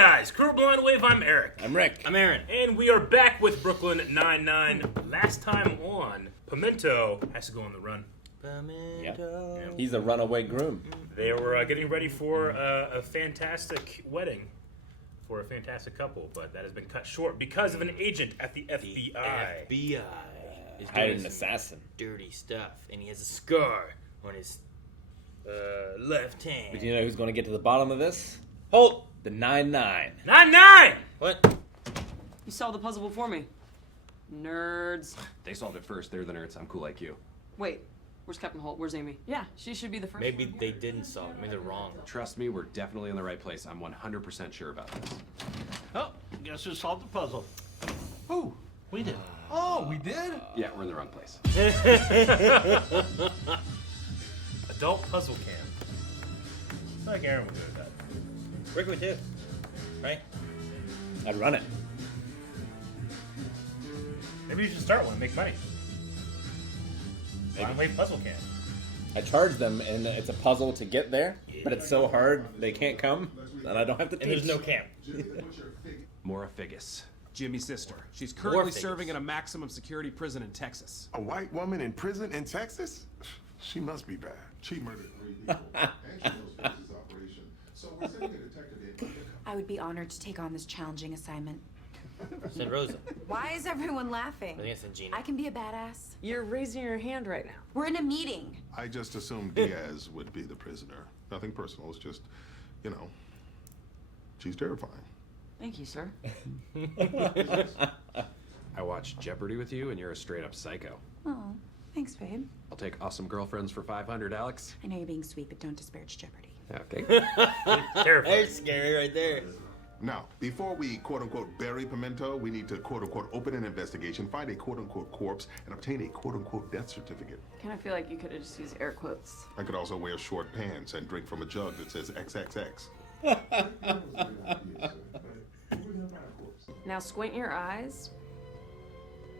guys, Crew Blind Wave, I'm Eric. I'm Rick. I'm Aaron. And we are back with Brooklyn Nine-Nine. Last time on, Pimento has to go on the run. Pimento. Yeah. He's a runaway groom. They were getting ready for a fantastic wedding for a fantastic couple, but that has been cut short because of an agent at the FBI. FBI is Hired doing an some assassin. dirty stuff, and he has a scar on his left hand. But do you know who's going to get to the bottom of this? Halt! The 9-9. 9-9! What? You solved the puzzle before me. Nerds. They solved it first. They're the nerds. I'm cool like you. Wait, where's Captain Holt? Where's Amy? Yeah, she should be the first. Maybe they didn't solve it. Maybe they're wrong. Trust me, we're definitely in the right place. I'm 100% sure about this. Oh, guess who solved the puzzle? Who? We did. Oh, we did? Yeah, we're in the wrong place. Adult puzzle cam. I feel like Aaron would do that. Rick would too. Right? I'd run it. Maybe you should start one and make money. Blind Wave puzzle cam. I charge them, and it's a puzzle to get there, but it's so hard they can't come, and I don't have to teach. And there's no cam. Maura Figgis. Jimmy's sister. She's currently Morpheus. serving in a maximum security prison in Texas. A white woman in prison in Texas? She must be bad. She murdered 3 people. And she knows this operation. So we're sending a detective in. I would be honored to take on this challenging assignment. Send Rosa. Why is everyone laughing? I think I sent Gina. I can be a badass. You're raising your hand right now. We're in a meeting. I just assumed Diaz would be the prisoner. Nothing personal. It's just, you know, she's terrifying. Thank you, sir. I watched Jeopardy with you, and you're a straight-up psycho. Oh, thanks, babe. I'll take awesome girlfriends for 500, Alex. I know you're being sweet, but don't disparage Jeopardy. Okay. Terrifying. That's scary right there. Now, before we quote-unquote bury Pimento, we need to quote-unquote open an investigation, find a quote-unquote corpse, and obtain a quote-unquote death certificate. Kind of feel like you could have just used air quotes. I could also wear short pants and drink from a jug that says XXX. Now squint your eyes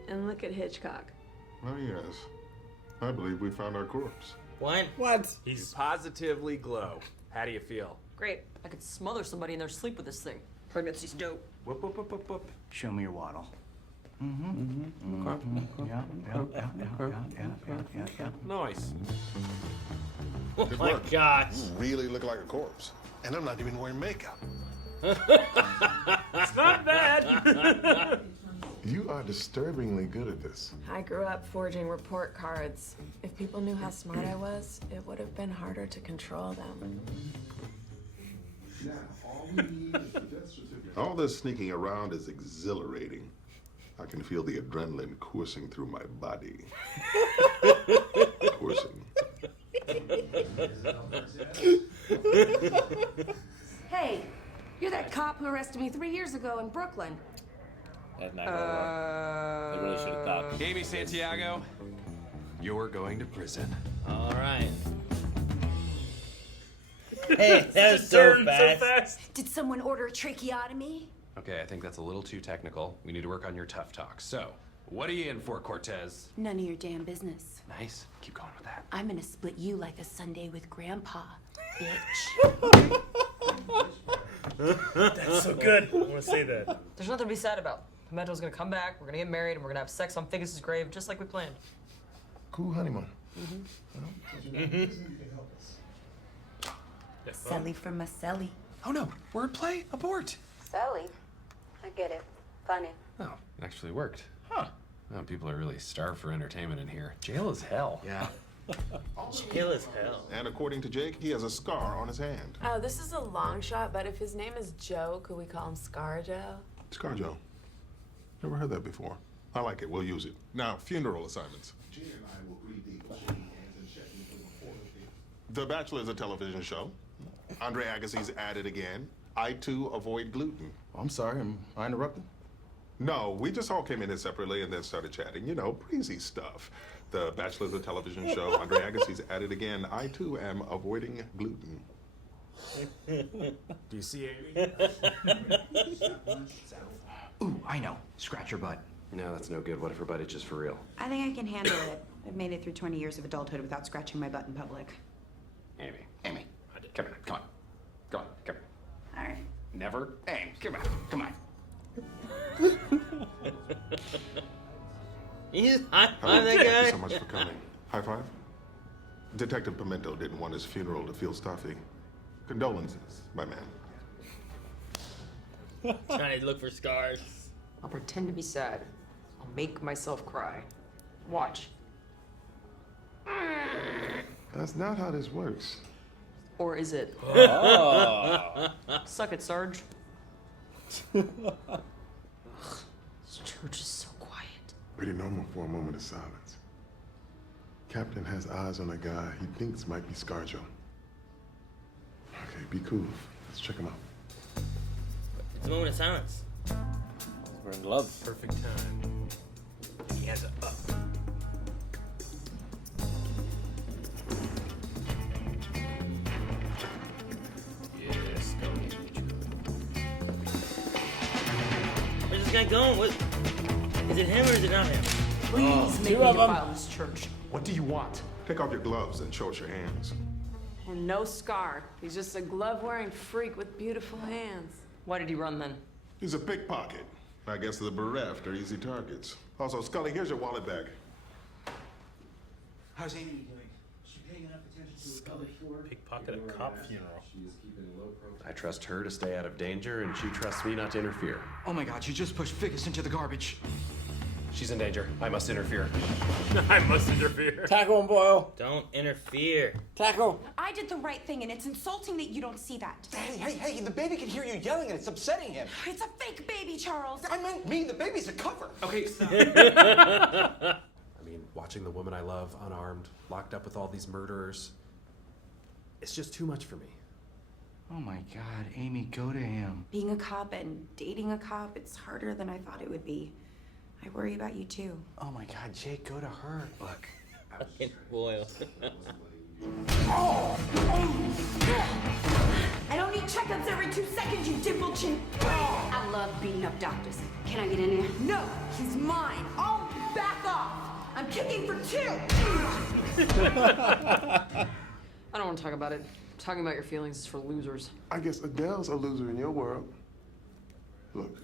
and look at Hitchcock. Oh, yes. I believe we found our corpse. One. What? He's positively glow. How do you feel? Great. I could smother somebody in their sleep with this thing. Pregnancy's dope. Whoop, whoop, whoop, whoop, whoop. Show me your waddle. Nice. Oh my gosh. You really look like a corpse. And I'm not even wearing makeup. It's not bad. You are disturbingly good at this. I grew up forging report cards. If people knew how smart I was, it would have been harder to control them. Now, all we need is the death certificate. All this sneaking around is exhilarating. I can feel the adrenaline coursing through my body. Coursing. Hey, you're that cop who arrested me 3 years ago in Brooklyn. That's not gonna work. They really should have thought. Amy Santiago, you're going to prison. All right. Hey, that was so fast. Did someone order a tracheotomy? Okay, I think that's a little too technical. We need to work on your tough talk. So, what are you in for, Cortez? None of your damn business. Nice. Keep going with that. I'm gonna split you like a sundae with Grandpa, bitch. That's so good. I want to say that. There's nothing to be sad about. Pimento's gonna come back, we're gonna get married, and we're gonna have sex on Figgis' grave just like we planned. Cool honeymoon. Sally from Maselli. Oh no, wordplay? Abort. Sally? I get it. Funny. Oh, it actually worked. Huh. Oh, people are really starved for entertainment in here. Jail is hell. Yeah. Jail as hell. And according to Jake, he has a scar on his hand. Oh, this is a long shot, but if his name is Joe, could we call him Scar Joe? Scar Joe. Never heard that before. I like it. We'll use it. Now, funeral assignments. Gina and I will greet the shaking hands and checking for the The Bachelor is a television show. Andre Agassi's at it again. I, too, avoid gluten. I'm sorry, am I interrupting? No, we just all came in here separately and then started chatting. You know, breezy stuff. The Bachelor is a television show. Andre Agassi's at it again. I, too, am avoiding gluten. Do you see Amy? Ooh, I know. Scratch your butt. No, that's no good. What if her butt itches for real? I think I can handle it. I've made it through 20 years of adulthood without scratching my butt in public. Amy. Come here. Come on. Go on. Come here. All right. Never. Hey, come on, come on. He's high Hello. five that Thank you guy. so much for coming. High five. Detective Pimento didn't want his funeral to feel stuffy. Condolences, my man. Trying to look for scars. I'll pretend to be sad. I'll make myself cry. Watch. That's not how this works. Or is it? Oh. Suck it, Sarge. This church is so quiet. Pretty normal for a moment of silence. Captain has eyes on a guy he thinks might be Scarjo. Okay, be cool. Let's check him out. It's a moment of silence. We're in love. Perfect time. He has it up. Yes, go. Where's this guy going? What? Is it him or is it not him? Please make me defile this church. What do you want? Take off your gloves and show us your hands. And no scar. He's just a glove-wearing freak with beautiful hands. Why did he run then? He's a pickpocket. I guess the bereft are easy targets. Also, Scully, here's your wallet bag. How's Amy doing? She paying enough attention to Scully? Pickpocket a cop funeral. I trust her to stay out of danger, and she trusts me not to interfere. Oh my God, she just pushed Figgis into the garbage. She's in danger. I must interfere. I must interfere. Tackle him, Boyle. Don't interfere. Tackle. I did the right thing, and it's insulting that you don't see that. Hey, the baby can hear you yelling and it's upsetting him. It's a fake baby, Charles. I meant me, the baby's a cover. Okay, stop. I mean, watching the woman I love unarmed, locked up with all these murderers, it's just too much for me. Oh my God, Amy, go to him. Being a cop and dating a cop, it's harder than I thought it would be. I worry about you too. Oh my God, Jake, go to her. Look. Fucking Boyle. I don't need checkups every 2 seconds, you dimple chin. I love beating up doctors. Can I get in there? No, he's mine. I'll back off. I'm kicking for 2. I don't want to talk about it. Talking about your feelings is for losers. I guess Adele's a loser in your world. Look,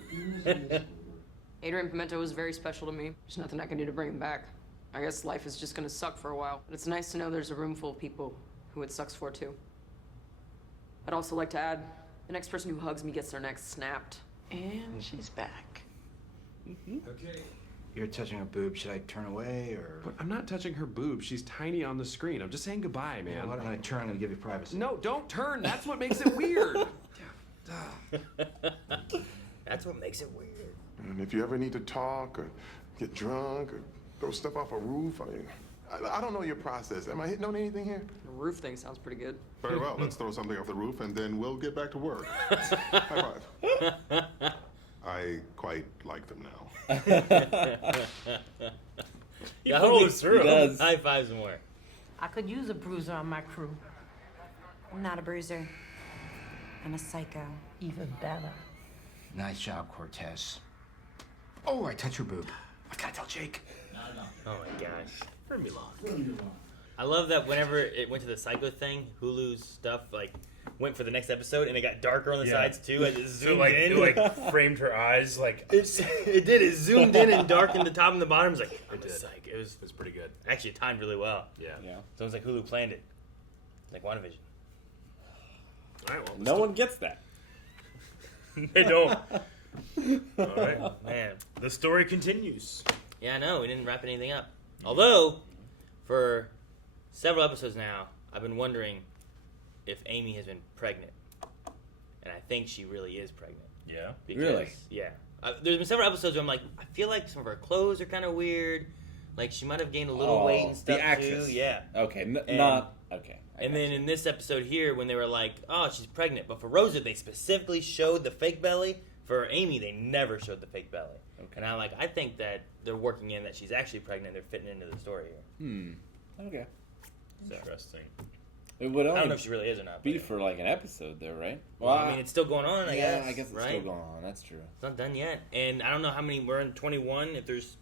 Adrian Pimento was very special to me. There's nothing I can do to bring him back. I guess life is just gonna suck for a while. But it's nice to know there's a room full of people who it sucks for too. I'd also like to add, the next person who hugs me gets their neck snapped. And she's back. Okay. You're touching her boob. Should I turn away or? But I'm not touching her boob. She's tiny on the screen. I'm just saying goodbye, man. Yeah, why don't I turn and give you privacy? No, don't turn. That's what makes it weird. That's what makes it weird. and if you ever need to talk or get drunk or throw stuff off a roof, I don't know your process. Am I hitting on anything here? The roof thing sounds pretty good. Very well, let's throw something off the roof and then we'll get back to work. High five. I quite like them now. He follows through. He does. High fives more. I could use a bruiser on my crew. I'm not a bruiser. I'm a psycho. Even better. Nice job, Cortez. Oh, I touched her boob. I gotta tell Jake. Oh my gosh. Fermi long. I love that whenever it went to the psycho thing, Hulu's stuff like went for the next episode and it got darker on the sides too as it zoomed in. It like framed her eyes like it did. It zoomed in and darkened the top and the bottom. It was like, I'm a psych. It was pretty good. actually timed really well. Yeah. So it was like Hulu planned it. Like WandaVision. All right, well, No one gets that. they don't. All right. Oh, man. The story continues. Yeah, I know. We didn't wrap anything up. Although, for several episodes now, I've been wondering if Amy has been pregnant. And I think she really is pregnant. Yeah. Because, Really? Yeah. There's been several episodes where I'm like, I feel like some of her clothes are kind of weird. Like, she might have gained a little weight and stuff, the actress. too. Yeah. Okay, And- not okay. And then in this episode here, when they were like, oh, she's pregnant. But for Rosa, they specifically showed the fake belly. For Amy, they never showed the fake belly. Okay. And I think that they're working in that she's actually pregnant. They're fitting into the story here. Okay. So, Interesting. It would I don't know only if she really is or not. be but- for like an episode, though, right? Well, I mean, it's still going on, I guess. I guess it's right? still going on. That's true. It's not done yet. And I don't know how many, we're in 21. If there's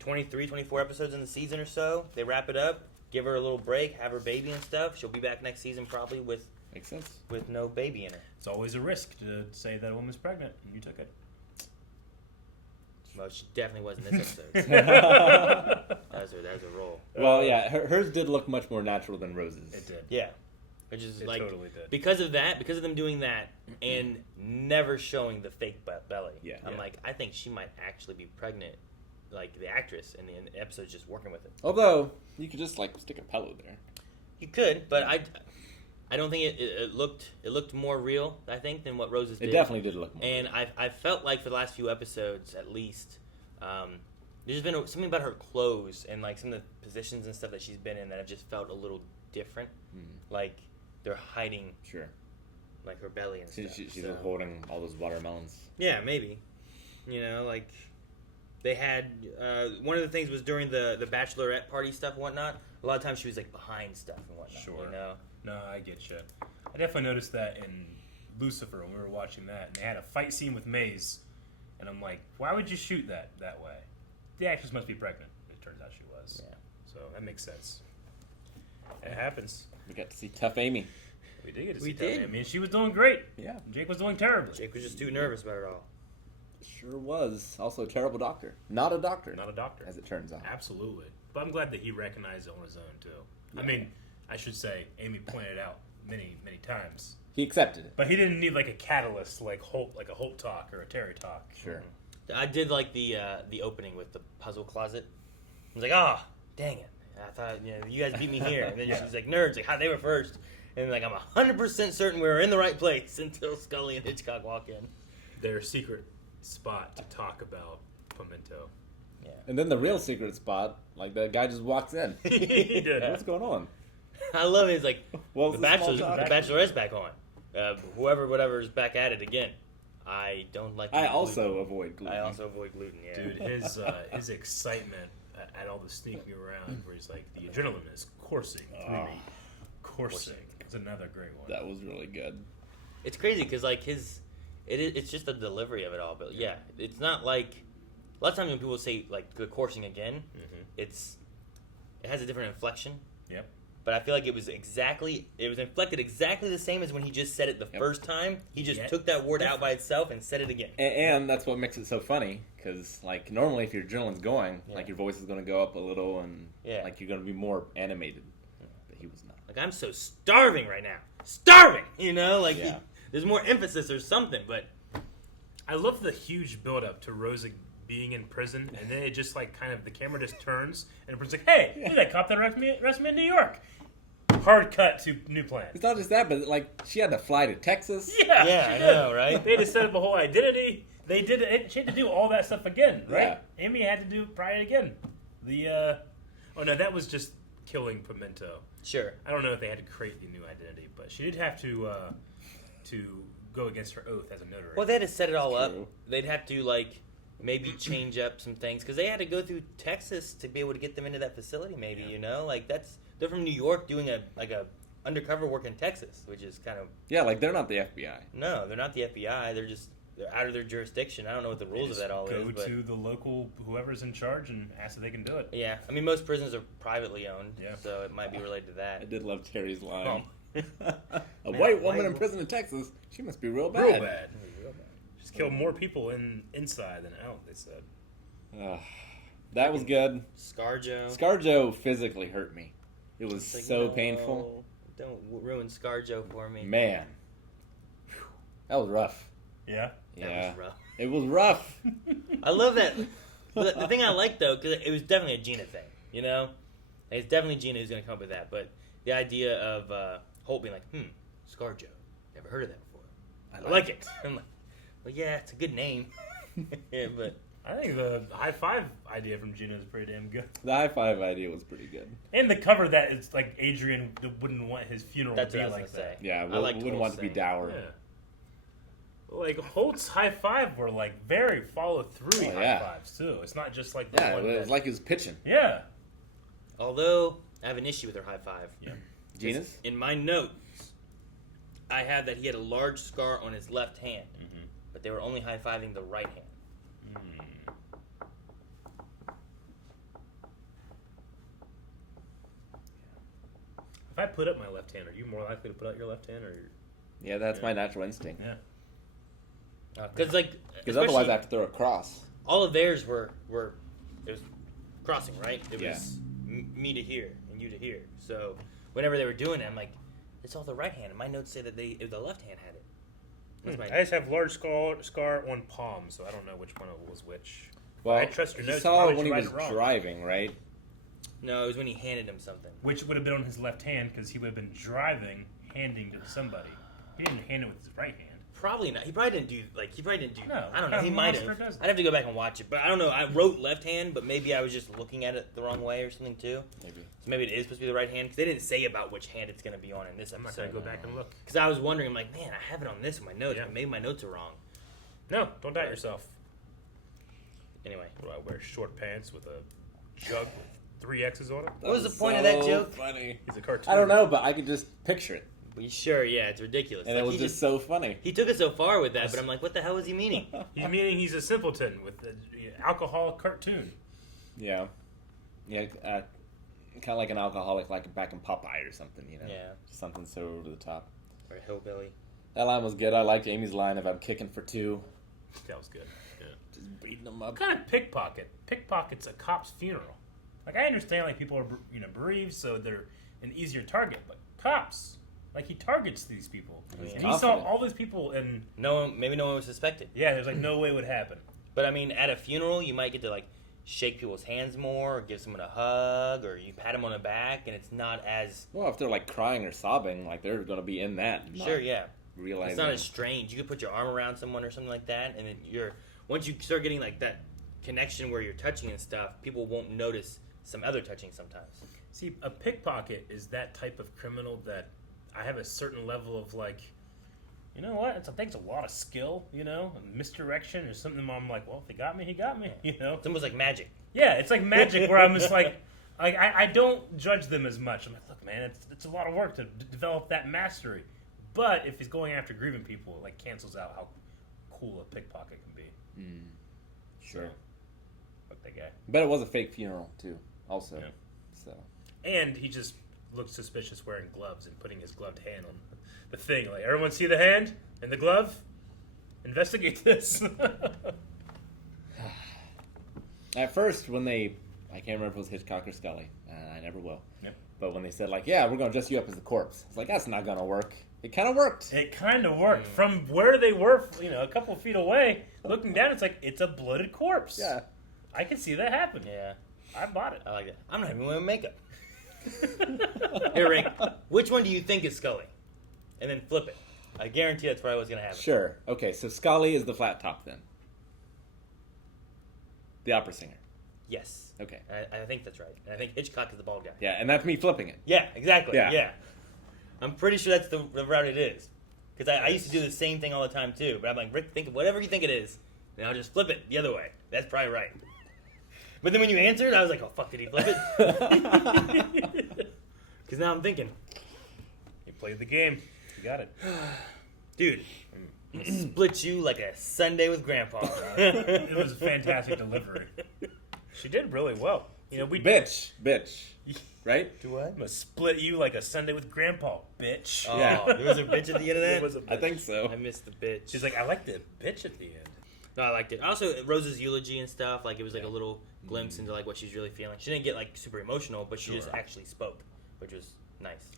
23, 24 episodes in the season or so, they wrap it up, give her a little break, have her baby and stuff. She'll be back next season probably with Makes sense. with no baby in her. It's always a risk to say that a woman's pregnant, and you took it. Well, she definitely wasn't this episode. that was a role. Well, yeah, hers did look much more natural than Rose's. It did. Yeah. Which is It like, totally did. because of them doing that and never showing the fake belly. Yeah. I'm like, I think she might actually be pregnant, like the actress, and the episode's just working with it. Although, you could just, like, stick a pillow there. You could, but I don't think it looked more real, I think, than what Rose's did. It definitely did look more And I felt like for the last few episodes, at least, there's been something about her clothes and like some of the positions and stuff that she's been in that have just felt a little different. Like they're hiding, Sure. like her belly and stuff. She's so. holding all those watermelons. Yeah, maybe. You know, like they had one of the things was during the bachelorette party stuff and whatnot. A lot of times she was like behind stuff and whatnot. Sure. You know. No, I get you. I definitely noticed that in Lucifer when we were watching that, and they had a fight scene with Maze, and I'm like, why would you shoot that way? The actress must be pregnant. It turns out she was. Yeah. So that makes sense. It happens. We got to see tough Amy. We did get to We see did. Tony. I mean, she was doing great. Yeah. Jake was doing terribly. Jake was just too nervous about it all. Sure was. Also a terrible doctor. Not a doctor. Not a doctor. As it turns out. Absolutely. But I'm glad that he recognized it on his own, too. I mean, I should say, Amy pointed out many, many times. He accepted it. But he didn't need like a catalyst like a Hope talk or a Terry talk. Sure. I did like the opening with the puzzle closet. I was like, oh, dang it. I thought, you guys beat me here. And then she's like, nerds, like, how they were first. And like, I'm 100% certain we were in the right place until Scully and Hitchcock walk in. Their secret spot to talk about Pimento. Yeah. And then the real secret spot, like the guy just walks in. He did. What's going on? I love it. It's like, What the was the small Bachelorette's back on. Whoever's back at it again. I don't like I gluten. also avoid gluten. I also avoid gluten, yeah. Dude, his excitement at all the sneaking around, where he's like, the adrenaline is coursing through me. Coursing. It's another great one. That was really good. It's crazy because like it's just the delivery of it all. But yeah, it's not like a lot of times when people say like the coursing again, it has a different inflection. Yep. But I feel like it was inflected exactly the same as when he just said it the first time. He just took that word out by itself and said it again. And that's what makes it so funny, because like normally if your adrenaline's going, like your voice is going to go up a little, and like you're going to be more animated. But he was not. Like I'm so starving right now, starving. You know, like Yeah. there's more emphasis or something. But I love the huge build up to Rosa being in prison, and then it just like kind of the camera just turns and it's like, hey, you're that cop that arrested me in New York. Hard cut to new plan. It's not just that, but like she had to fly to Texas. Yeah, Yeah, she I did. know, right? They had to set up a whole identity. They did it. She had to do all that stuff again, right? Yeah. Amy had to do it again. Oh no, that was just killing Pimento. Sure. I don't know if they had to create the new identity, but she did have to go against her oath as a notary. Well, they had to set it all up. true. They'd have to like maybe change up some things because they had to go through Texas to be able to get them into that facility. Maybe like they're from New York doing a undercover work in Texas, which is kind of Yeah, like they're not the FBI. no, they're not the FBI. They're out of their jurisdiction. I don't know what the rules of that all go is. But to the local whoever's in charge and ask if they can do it. yeah, I mean most prisons are privately owned, Yeah. so it might be related to I that. did love Terry's line. Oh. A white woman in prison in Texas, she must be real bad. Real bad. Just kill more people inside than out. They said. That was good. ScarJo. ScarJo physically hurt me. It was It's like, so no, painful. Don't ruin ScarJo for me. Man. That was rough. Yeah. That Yeah. was rough. It was rough. I love that. The thing I like though, because it was definitely a Gina thing, you know. Like, it's definitely Gina who's gonna come up with that. But the idea of Holt being like, ScarJo, never heard of that before. I like it. I'm like, well, yeah, it's a good name. Yeah, but I think the high five idea from Gina is pretty damn good. The high five idea was pretty good. And the cover that it's like Adrian wouldn't want his funeral that's to what be I was like gonna that. say. Yeah, I we liked wouldn't want Holt's it to be thing. dour. Yeah. Like Holt's high five were like very follow through high yeah. fives too. It's not just like the Yeah, one it was that- like he was pitching. yeah. Although I have an issue with her high five. Yeah. Gina's? In my notes, I have that he had a large scar on his left hand, but they were only high fiving the right hand. I If I put up my left hand, are you more likely to put out your left hand, or? Yeah, that's my natural instinct. Yeah. Because otherwise I have to throw a cross. All of theirs were it was crossing, right? It was me to here and you to here. So whenever they were doing it, I'm like, it's all the right hand. And my notes say that the left hand had it. I just have large scar on palm, so I don't know which one was which. Well, I trust your you notes. saw Why when would he you was write it wrong? driving, right? No, it was when he handed him something. Which would have been on his left hand because he would have been driving, handing to somebody. He didn't hand it with his right hand. Probably not. He probably didn't do. No, I don't know. He might have. I'd have to go back and watch it, but I don't know. I wrote left hand, but maybe I was just looking at it the wrong way or something too. Maybe. So maybe it is supposed to be the right hand because they didn't say about which hand it's going to be on in this episode. I'm not going to go back and look. Because I was wondering, I'm like, man, I have it on this in my notes, but maybe my notes are wrong. No, don't doubt yourself. Anyway. What do I wear? Short pants with a jug with 3 X's on it? What was the point of that joke? Funny. It's a cartoon. I don't know, but I could just picture it. Sure, yeah, it's ridiculous. And it was just so funny. He took it so far with that, but I'm like, what the hell is he meaning? He's meaning he's a simpleton with an alcoholic cartoon. Yeah. Yeah, kind of like an alcoholic, like back in Popeye or something, you know? Yeah. Something so over the top. Or a hillbilly. That line was good. I liked Amy's line of I'm kicking for 2. That was good. Yeah. Just beating them up. What kind of pickpocket? Pickpocket's a cop's funeral. Like, I understand, like, people are, bereaved, so they're an easier target, but cops... Like, he targets these people. Yeah. And he saw all these people and... Maybe no one was suspected. Yeah, there's like no way it would happen. But I mean, at a funeral, you might get to like shake people's hands more, or give someone a hug, or you pat them on the back, and it's not as... Well, if they're like crying or sobbing, like they're going to be in that. Sure, yeah. Realizing... It's not as strange. You could put your arm around someone or something like that, and then once you start getting like that connection where you're touching and stuff, people won't notice some other touching sometimes. See, a pickpocket is that type of criminal that I have a certain level of like, you know what? It takes a lot of skill, you know, and misdirection or something. I'm like, well, if he got me, he got me, you know. It's almost like magic. Yeah, it's like magic where I'm just like I don't judge them as much. I'm like, look, man, it's a lot of work to develop that mastery. But if he's going after grieving people, it like cancels out how cool a pickpocket can be. Sure. Fuck that guy. But it was a fake funeral too, also. Yeah. So. And he just looked suspicious wearing gloves and putting his gloved hand on the thing. Like, everyone see the hand and the glove? Investigate this. At first, when I can't remember if it was Hitchcock or Scully. I never will. Yep. But when they said, like, yeah, we're going to dress you up as the corpse. It's like, that's not going to work. It kind of worked. It kind of worked. From where they were, a couple feet away, looking down, it's like, it's a bloated corpse. Yeah. I can see that happen. Yeah. I bought it. I like it. I'm not even wearing makeup. Here, Rick, which one do you think is Scully? And then flip it. I guarantee that's probably what's going to happen. Sure. Okay, so Scully is the flat top then. The opera singer. Yes. Okay. I think that's right. And I think Hitchcock is the bald guy. Yeah, and that's me flipping it. Yeah, exactly. Yeah. Yeah. I'm pretty sure that's the route it is. Because I used to do the same thing all the time too. But I'm like, Rick, think of whatever you think it is. And I'll just flip it the other way. That's probably right. But then when you answered, I was like, oh, fuck, did he flip it? Because now I'm thinking. You played the game. You got it. Dude, split you like a Sunday with Grandpa. It was a fantastic delivery. She did really well. Bitch. Right? Do what? I'm going to split you like a Sunday with Grandpa, bitch. Oh, Yeah. There was a bitch at the end of that? There was a bitch. I think so. I missed the bitch. She's like, I like the bitch at the end. No, I liked it. Also, Rose's eulogy and stuff, like, it was like a little glimpse into, like, what she's really feeling. She didn't get, like, super emotional, but she just actually spoke, which was nice.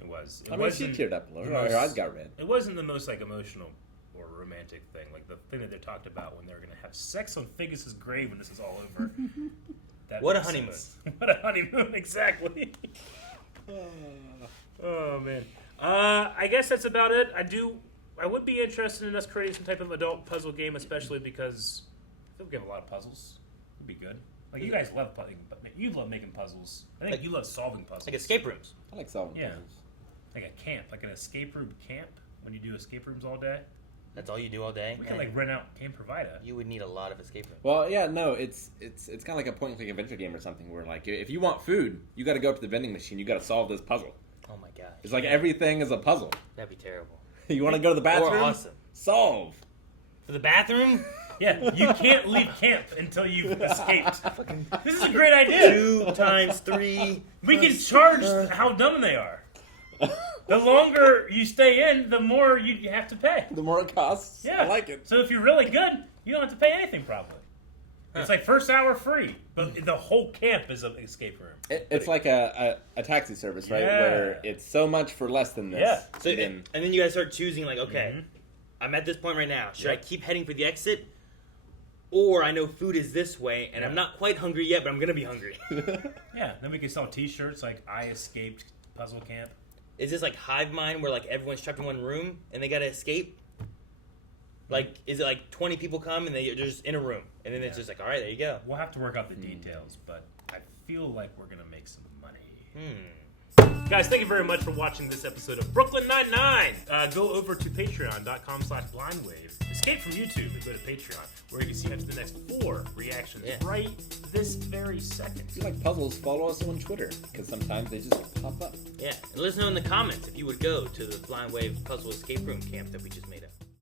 It was. I mean, she teared up a little. Her eyes got red. It wasn't the most, like, emotional or romantic thing. Like, the thing that they talked about when they were going to have sex on Figus's grave when this is all over. What a makes honeymoon. sense. What a honeymoon, exactly. Oh, man. I guess that's about it. I would be interested in us creating some type of adult puzzle game, especially because I think we have a lot of puzzles. It'd be good. Like, you guys love puzzling, but you love making puzzles. I think you love solving puzzles. Like escape rooms. I like solving puzzles. Like a camp, like an escape room camp, when you do escape rooms all day. That's all you do all day? We could, like, rent out Game Provida. You would need a lot of escape rooms. Well, yeah, no, it's kind of like a point-and-click adventure game or something where, like, if you want food, you got to go up to the vending machine. You got to solve this puzzle. Oh, my gosh. It's like everything is a puzzle. That'd be terrible. You want to go to the bathroom? Or awesome. Solve. For the bathroom? Yeah, you can't leave camp until you've escaped. This is a great idea. 2 times 3. We can charge how dumb they are. The longer you stay in, the more you have to pay. The more it costs. Yeah. I like it. So if you're really good, you don't have to pay anything probably. It's like first hour free, but the whole camp is an escape room. It's like a taxi service, right? Yeah. Where it's so much for less than this. Yeah. So and then you guys start choosing, like, okay, Mm-hmm. I'm at this point right now. Should I keep heading for the exit? Or I know food is this way, and I'm not quite hungry yet, but I'm going to be hungry. Yeah, then we can sell t-shirts like I escaped puzzle camp. Is this like hive mind where like everyone's trapped in one room and they got to escape? Like, is it like 20 people come and they're just in a room? And then it's just like, all right, there you go. We'll have to work out the details, but I feel like we're going to make some money. Guys, thank you very much for watching this episode of Brooklyn Nine-Nine. Go over to patreon.com/blindwave. Escape from YouTube and go to Patreon, where you can see after the next 4 reactions right this very second. If you like puzzles, follow us on Twitter, because sometimes they just pop up. Yeah, and let us know in the comments if you would go to the Blind Wave Puzzle Escape Room camp that we just made up.